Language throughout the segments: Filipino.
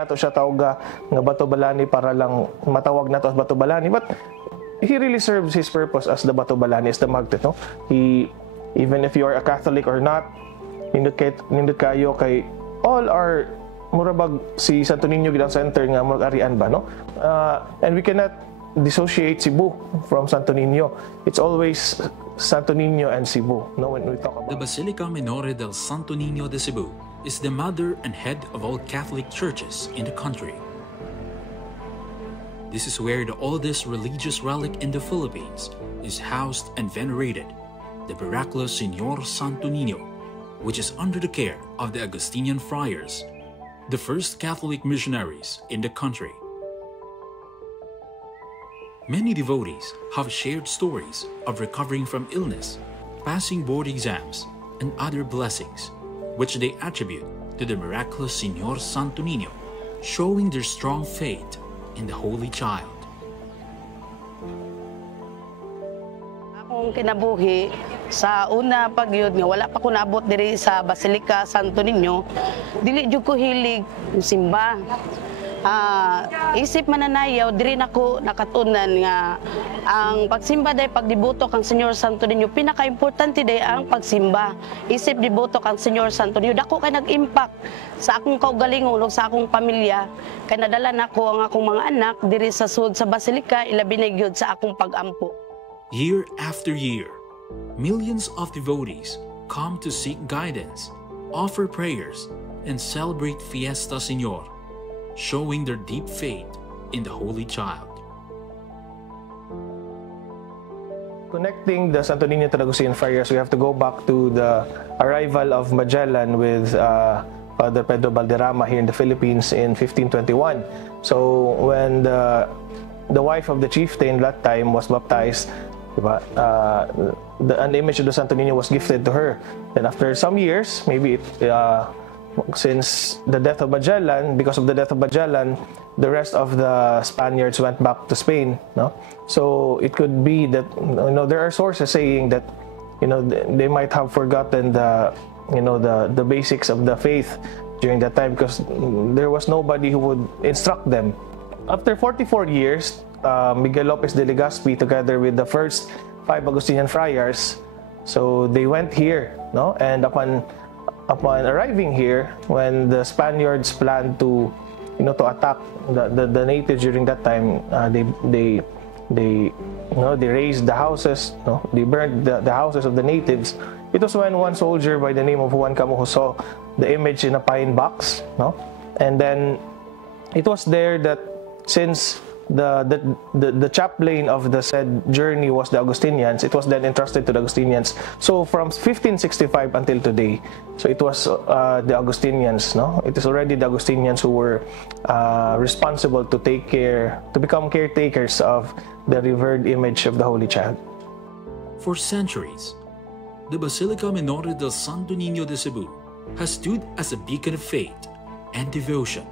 wala na to siya tawag nga Bato Balani para lang matawag na to as Bato Balani, but he really serves his purpose as the Bato Balani, as the magnet, no? Even if you are a Catholic or not, nindot kayo kay all our murabag si Santo Niño gidang center nga murag arian ba, no? And we cannot dissociate Cebu from Santo Niño. It's always Santo Niño and Cebu, no, when we talk about the Basilica Minore del Santo Niño de Cebu is the mother and head of all Catholic churches in the country. This is where the oldest religious relic in the Philippines is housed and venerated, the miraculous Señor Santo Niño, which is under the care of the Augustinian friars, the first Catholic missionaries in the country. Many devotees have shared stories of recovering from illness, passing board exams, and other blessings, which they attribute to the miraculous Señor Santo Niño, showing their strong faith in the Holy Child. Akong kinabuhi sa una pagyud nga wala pa ko naabot diri sa Basilica Santo Niño, dili jud ko hilig simba. Isip mananayaw diri nako nakatunan nga ang pagsimba day pagdiboto kang Señor Santo Niño, pinaka-importante day ang pagsimba. Isip diboto kang Señor Santo Niño, dako kay nag-impact sa akong kaugalingon ug sa akong pamilya, kay nadala nako ang akong mga anak diri sa sud sa Basilica, ilabi na gyud sa akong pag-ampo. Year after year, millions of devotees come to seek guidance, offer prayers, and celebrate Fiesta Señor, showing their deep faith in the Holy Child. Connecting the Santo Niño to the Augustinian friars, we have to go back to the arrival of Magellan with Father Pedro Valderrama here in the Philippines in 1521. So when the wife of the chieftain that time was baptized, diba, an image of the Santo Niño was gifted to her. Then after some years, maybe since the death of Magellan, because of the death of Magellan, the rest of the Spaniards went back to Spain, no? So it could be that, you know, there are sources saying that, you know, they might have forgotten the, you know, the basics of the faith during that time, because there was nobody who would instruct them. After 44 years, Miguel Lopez de Legazpi, together with the first 5 Augustinian friars, so they went here, no? And upon arriving here, when the Spaniards planned to, you know, to attack the natives during that time, they razed the houses, no? They burned the houses of the natives. It was when one soldier by the name of Juan Camujo saw the image in a pine box, no? And then it was there that, since the chaplain of the said journey was the Augustinians, it was then entrusted to the Augustinians. So from 1565 until today, so it was the Augustinians, no? It is already the Augustinians who were responsible to become caretakers of the revered image of the Holy Child. For centuries, the Basilica Minore del Santo Niño de Cebu has stood as a beacon of faith and devotion.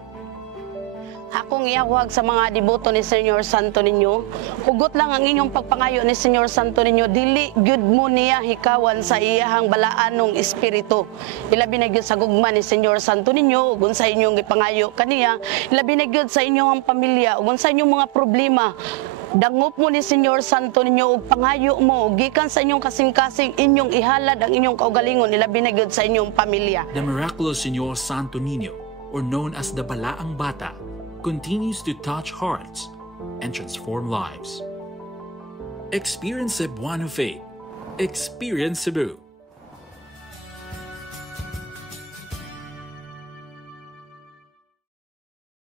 Akong iawag sa mga deboto ni Señor Santo Niño, hugot lang ang inyong pagpangayo ni Señor Santo Niño, dili gyud mo niya hikawan sa iyahang balaanong espiritu. Ilabi na gyud sa gugma ni Señor Santo Niño, ug sa inyong gipangayo kaniya, ilabi na gyud sa inyong pamilya, ug sa inyong mga problema. Dangop mo ni Señor Santo Niño ug pangayo mo, gikan sa inyong kasing-kasing inyong ihalad ang inyong kaugalingon, ilabi na gyud sa inyong pamilya. The miraculous Señor Santo Niño, or known as the Balaang Bata, continues to touch hearts and transform lives. Experience Cebuano faith. Experience Cebu.